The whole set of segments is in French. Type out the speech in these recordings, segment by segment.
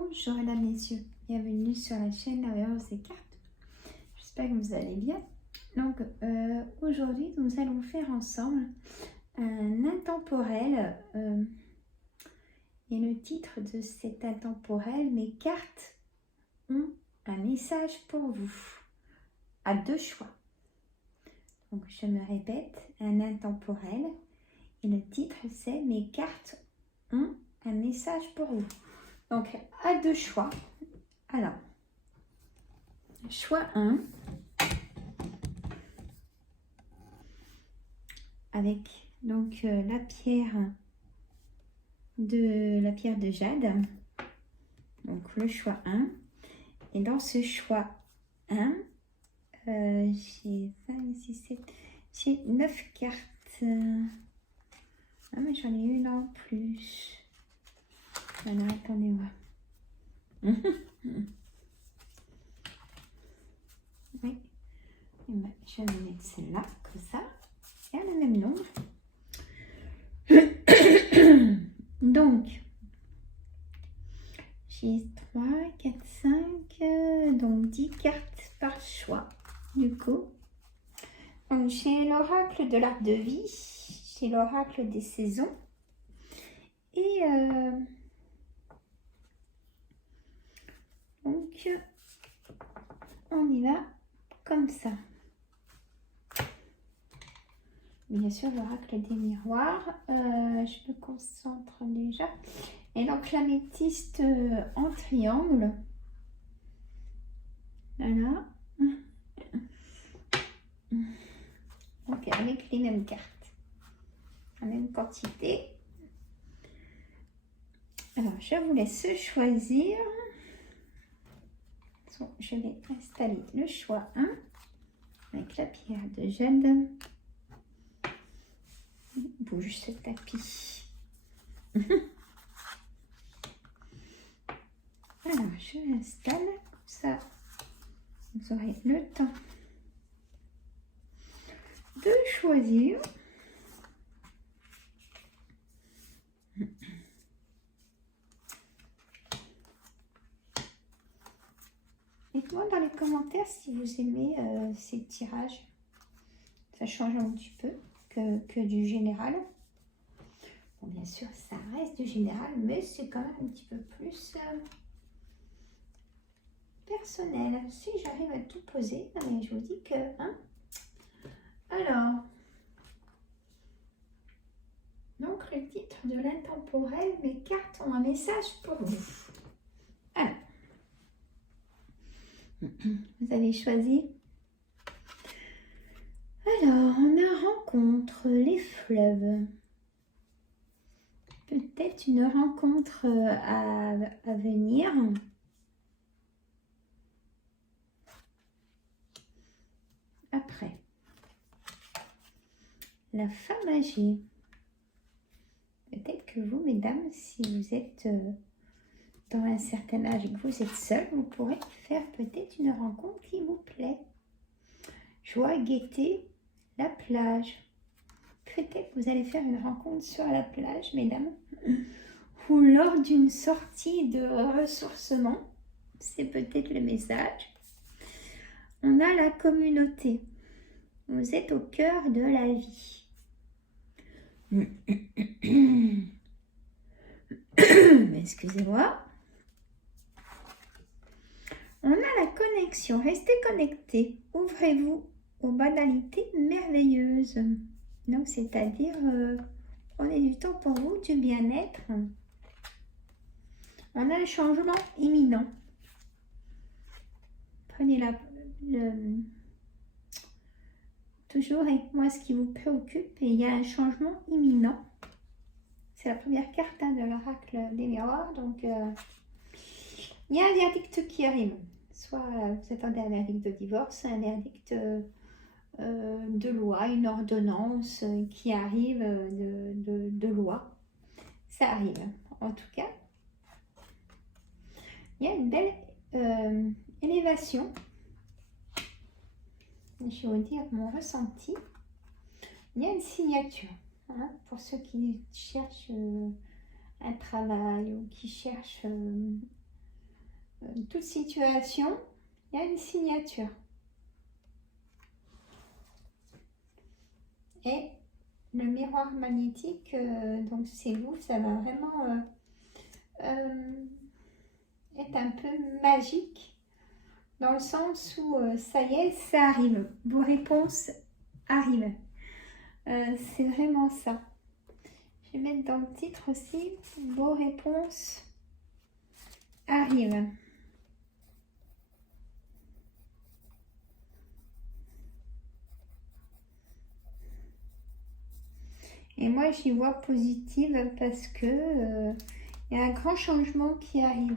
Bonjour mesdames, messieurs, bienvenue sur la chaîne La Voyance des cartes. J'espère que vous allez bien. Donc aujourd'hui nous allons faire ensemble un intemporel et le titre de cet intemporel, mes cartes ont un message pour vous, à deux choix. Donc je me répète, un intemporel et le titre c'est mes cartes ont un message pour vous. Donc, à deux choix. Alors, choix 1, avec donc la pierre de jade. Donc, le choix 1. Et dans ce choix 1, j'ai 5, 6, 7, j'ai 9 cartes. Ah, mais j'en ai une en plus. Alors, attendez-moi. Oui, ben, je vais mettre celle-là, comme ça. Et à la même nombre. Donc, j'ai 3, 4, 5, donc 10 cartes par choix, du coup. Donc, j'ai l'oracle de l'arbre de vie, j'ai l'oracle des saisons. Et donc, on y va comme ça. Bien sûr, l'oracle des miroirs. Je me concentre déjà. Et donc, l'améthyste en triangle. Voilà. Donc, avec les mêmes cartes. La même quantité. Alors, je vous laisse choisir. Donc, je vais installer le choix 1 avec la pierre de jade. Bouge ce tapis. Alors, je l'installe comme ça. Vous aurez le temps de choisir. Dites-moi dans les commentaires si vous aimez ces tirages. Ça change un petit peu que du général. Bon, bien sûr, ça reste du général, mais c'est quand même un petit peu plus personnel. Si j'arrive à tout poser, mais je vous dis que... Hein. Alors, donc le titre de l'intemporel, mes cartes ont un message pour vous. Alors, vous avez choisi. Alors, on rencontre les fleuves. Peut-être une rencontre à venir. Après, la femme âgée. Peut-être que vous, mesdames, si vous êtes dans un certain âge et que vous êtes seule, vous pourrez faire peut-être une rencontre qui vous plaît. Joie, gaieté, la plage. Peut-être que vous allez faire une rencontre sur la plage, mesdames, ou lors d'une sortie de ressourcement. C'est peut-être le message. On a la communauté. Vous êtes au cœur de la vie. Excusez-moi. On a la connexion. Restez connectés. Ouvrez-vous aux banalités merveilleuses. Donc, c'est-à-dire, prenez du temps pour vous, du bien-être. On a un changement imminent. Prenez toujours avec moi ce qui vous préoccupe et il y a un changement imminent. C'est la première carte de l'oracle des miroirs. Donc, il y a un verdict qui arrive. Soit vous attendez un verdict de divorce, un verdict de loi, une ordonnance qui arrive de loi. Ça arrive. En tout cas, il y a une belle élévation. Je vais vous dire mon ressenti. Il y a une signature. Hein, pour ceux qui cherchent un travail ou qui cherchent toute situation, il y a une signature. Et le miroir magnétique, donc c'est vous, ça va vraiment être un peu magique, dans le sens où ça y est, ça arrive. Vos réponses arrivent. C'est vraiment ça. Je vais mettre dans le titre aussi, vos réponses arrivent. Et moi, j'y vois positive parce que il y a un grand changement qui arrive.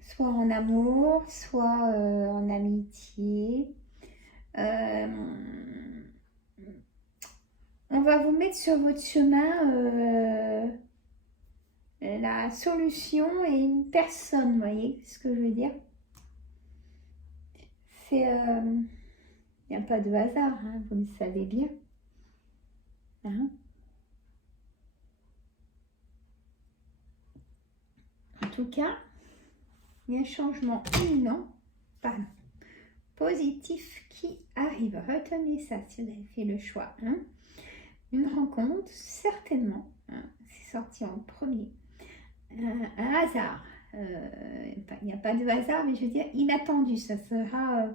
Soit en amour, soit en amitié. On va vous mettre sur votre chemin la solution et une personne, vous voyez ce que je veux dire? C'est, il n'y a pas de hasard, hein, vous le savez bien. Hein? En tout cas, il y a un changement imminent, pardon, positif qui arrive. Retenez ça si vous avez fait le choix. Hein? Une rencontre, certainement, hein, c'est sorti en premier. Un hasard. Il n'y a pas de hasard, mais je veux dire inattendu. Ça sera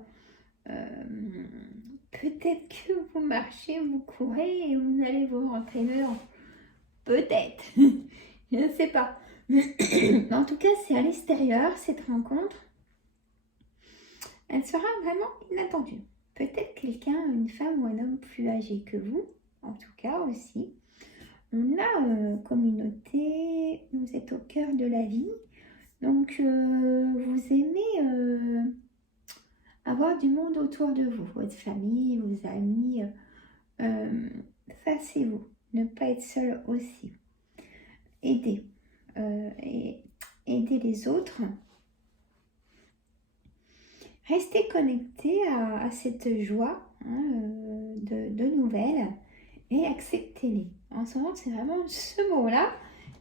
peut-être que vous marchez, vous courez et vous allez vous rentrer dedans. Peut-être. Je ne sais pas. Mais en tout cas, c'est à l'extérieur, cette rencontre. Elle sera vraiment inattendue. Peut-être quelqu'un, une femme ou un homme plus âgé que vous, en tout cas aussi. On a communauté, vous êtes au cœur de la vie. Donc, vous aimez avoir du monde autour de vous, votre famille, vos amis. Facez-vous, ne pas être seul aussi. Aidez. Et aider les autres. Restez connectés à cette joie de nouvelles et acceptez-les. En ce moment, c'est vraiment ce mot-là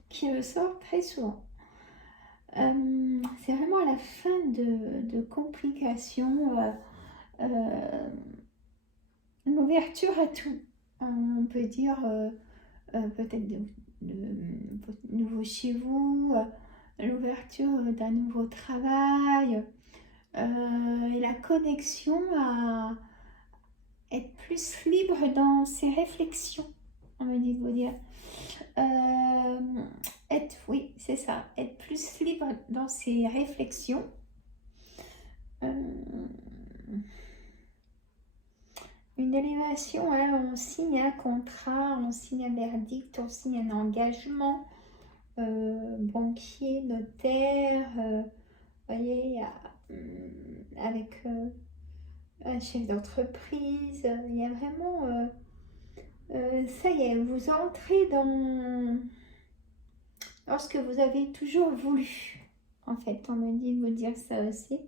qui ressort très souvent. C'est vraiment à la fin de complications, l'ouverture à tout. On peut dire peut-être de nouveau chez vous, l'ouverture d'un nouveau travail et la connexion à être plus libre dans ses réflexions, on me dit de vous dire. Oui, c'est ça, être plus libre dans ses réflexions. Une élévation, hein, on signe un contrat, on signe un verdict, on signe un engagement, banquier, notaire, voyez, avec un chef d'entreprise, il y a vraiment, ça y est, vous entrez dans ce que vous avez toujours voulu. En fait, on me dit de vous dire ça aussi.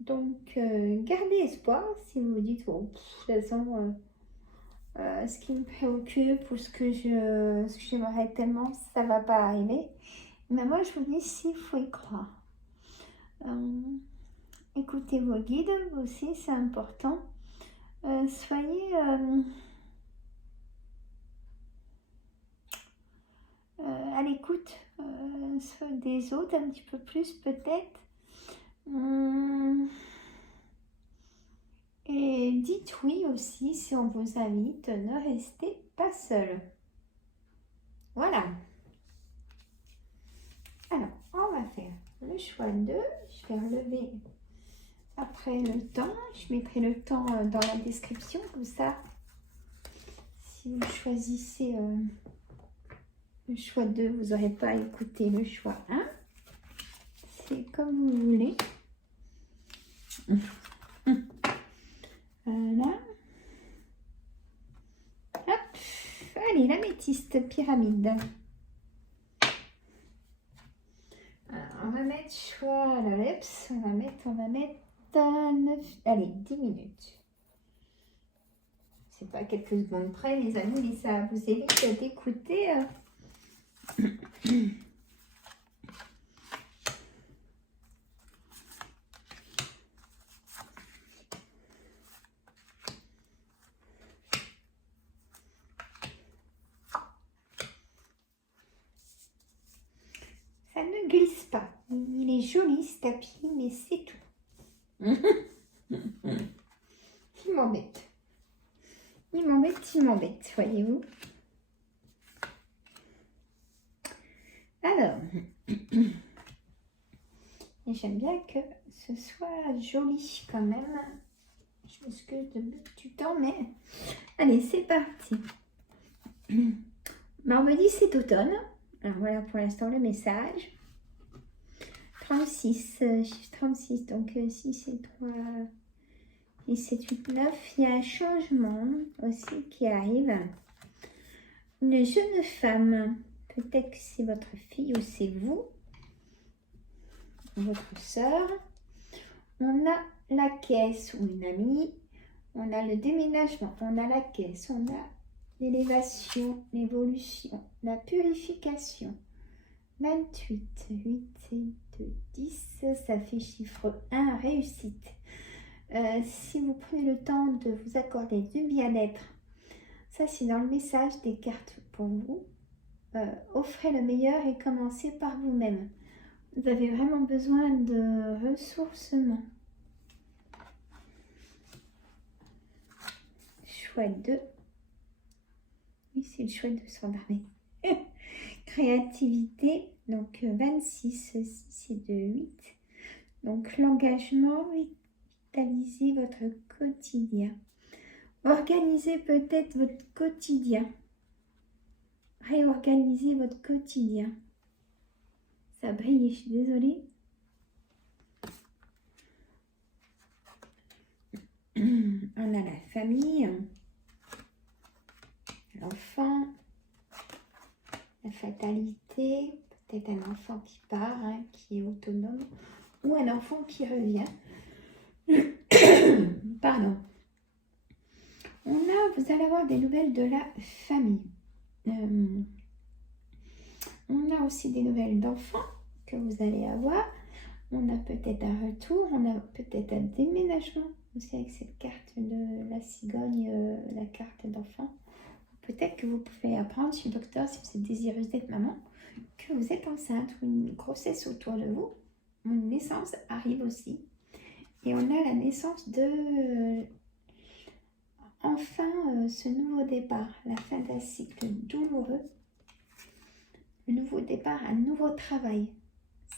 Donc, gardez espoir si vous vous dites, oh, de toute façon, ce qui me préoccupe ou ce que j'aimerais tellement, ça ne va pas arriver. Mais moi, je vous dis, s'il faut y croire. Écoutez vos guides aussi, c'est important. Soyez à l'écoute des autres un petit peu plus peut-être. Et dites oui aussi si on vous invite, ne restez pas seul. Voilà. Alors, on va faire le choix 2. Je vais relever après le temps. Je mettrai le temps dans la description, comme ça, si vous choisissez le choix 2, vous n'aurez pas à écouter le choix 1. C'est comme vous voulez. Voilà. Hop. Allez, l'améthyste pyramide. Alors, on va mettre choix à la LEPS. On va mettre 9, allez, 10 minutes. C'est pas quelques secondes près, les amis, mais ça vous évite d'écouter Ça ne glisse pas. Il est joli ce tapis, mais c'est tout. Il m'embête. Il m'embête, voyez-vous. Alors, j'aime bien que ce soit joli quand même. Je m'excuse de du temps, mais allez, c'est parti. On me dit c'est automne. Alors voilà pour l'instant le message. 36, chiffre 36, donc 6 et 3, et 7, 8, 9. Il y a un changement aussi qui arrive. Une jeune femme, peut-être que c'est votre fille ou c'est vous, votre soeur. On a la caisse ou une amie. On a le déménagement, on a la caisse, on a l'élévation, l'évolution, la purification. 28, 8 et 2, 10, ça fait chiffre 1, réussite. Si vous prenez le temps de vous accorder du bien-être, ça c'est dans le message des cartes pour vous. Offrez le meilleur et commencez par vous-même. Vous avez vraiment besoin de ressourcement. Chouette 2. Oui, c'est le chouette de s'endormir. Créativité, donc 26, 6 et 2, 8. Donc l'engagement, vitalisez votre quotidien. Organisez peut-être votre quotidien. Réorganisez votre quotidien. Ça brille, je suis désolée. On a la famille, l'enfant, la fatalité, peut-être un enfant qui part, hein, qui est autonome, ou un enfant qui revient. Pardon. Vous allez avoir des nouvelles de la famille. On a aussi des nouvelles d'enfants que vous allez avoir. On a peut-être un retour, on a peut-être un déménagement aussi avec cette carte de la cigogne, la carte d'enfant. Peut-être que vous pouvez apprendre chez le docteur, si vous êtes désireuse d'être maman, que vous êtes enceinte ou une grossesse autour de vous. Une naissance arrive aussi. Et on a la naissance de enfin ce nouveau départ, la fin d'un cycle douloureux. Le nouveau départ, un nouveau travail.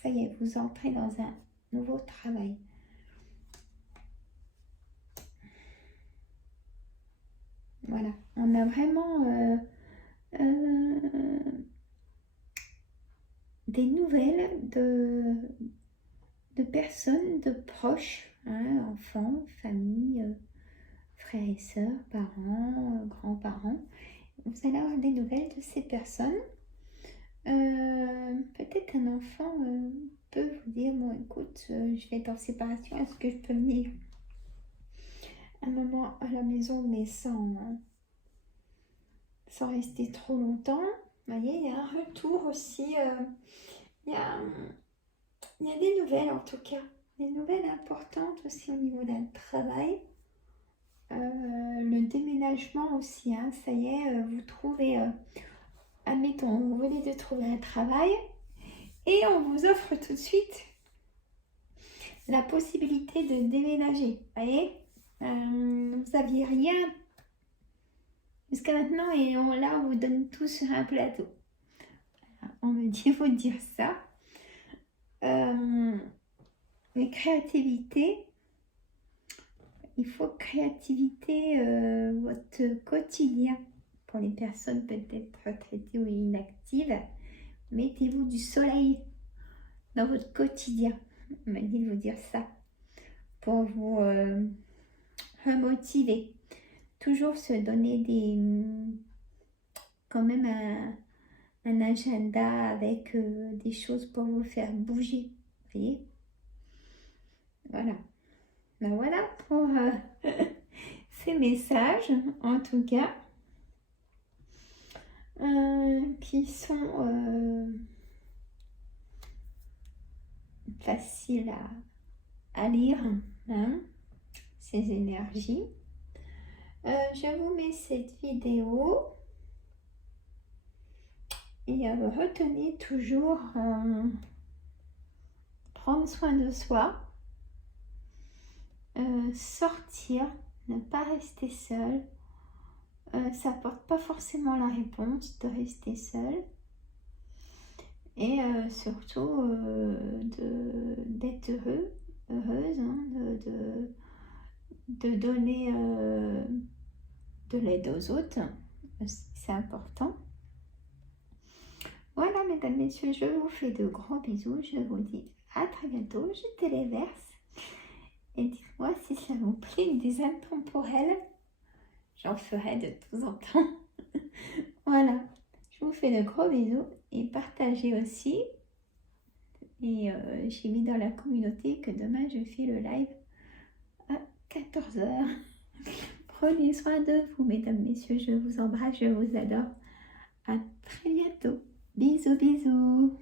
Ça y est, vous entrez dans un nouveau travail. Voilà, on a vraiment des nouvelles de personnes, de proches, hein, enfants, famille, frères et sœurs, parents, grands-parents. Vous allez avoir des nouvelles de ces personnes. Peut-être un enfant peut vous dire, bon écoute, je vais être en séparation, est-ce que je peux venir un moment à la maison, mais sans rester trop longtemps. Vous voyez, il y a un retour aussi, il y a des nouvelles en tout cas, des nouvelles importantes aussi au niveau d'un travail. Le déménagement aussi, hein, ça y est, vous trouvez, admettons, vous venez de trouver un travail et on vous offre tout de suite la possibilité de déménager. Vous voyez, vous n'aviez rien jusqu'à maintenant et là on vous donne tout sur un plateau. On me dit, il faut dire ça. Mais créativité, il faut créativité votre quotidien. Pour les personnes peut-être retraitées ou inactives, mettez-vous du soleil dans votre quotidien. On m'a dit de vous dire ça pour vous remotiver. Toujours se donner quand même un agenda avec des choses pour vous faire bouger. Vous voyez? Voilà. Ben voilà pour ces messages, en tout cas, qui sont faciles à lire, hein, ces énergies. Je vous mets cette vidéo Et retenez toujours prendre soin de soi, sortir, ne pas rester seul. Ça n'apporte pas forcément la réponse de rester seul. Et surtout d'être heureuse, hein, de donner de l'aide aux autres. C'est important. Voilà, mesdames, messieurs, je vous fais de gros bisous. Je vous dis à très bientôt. Je téléverse. Et dites-moi si ça vous plaît, des intemporels. J'en ferai de temps en temps. Voilà. Je vous fais de gros bisous et partagez aussi. Et j'ai mis dans la communauté que demain je fais le live à 14 h. Prenez soin de vous, mesdames, messieurs. Je vous embrasse, je vous adore. À très bientôt. Bisous, bisous.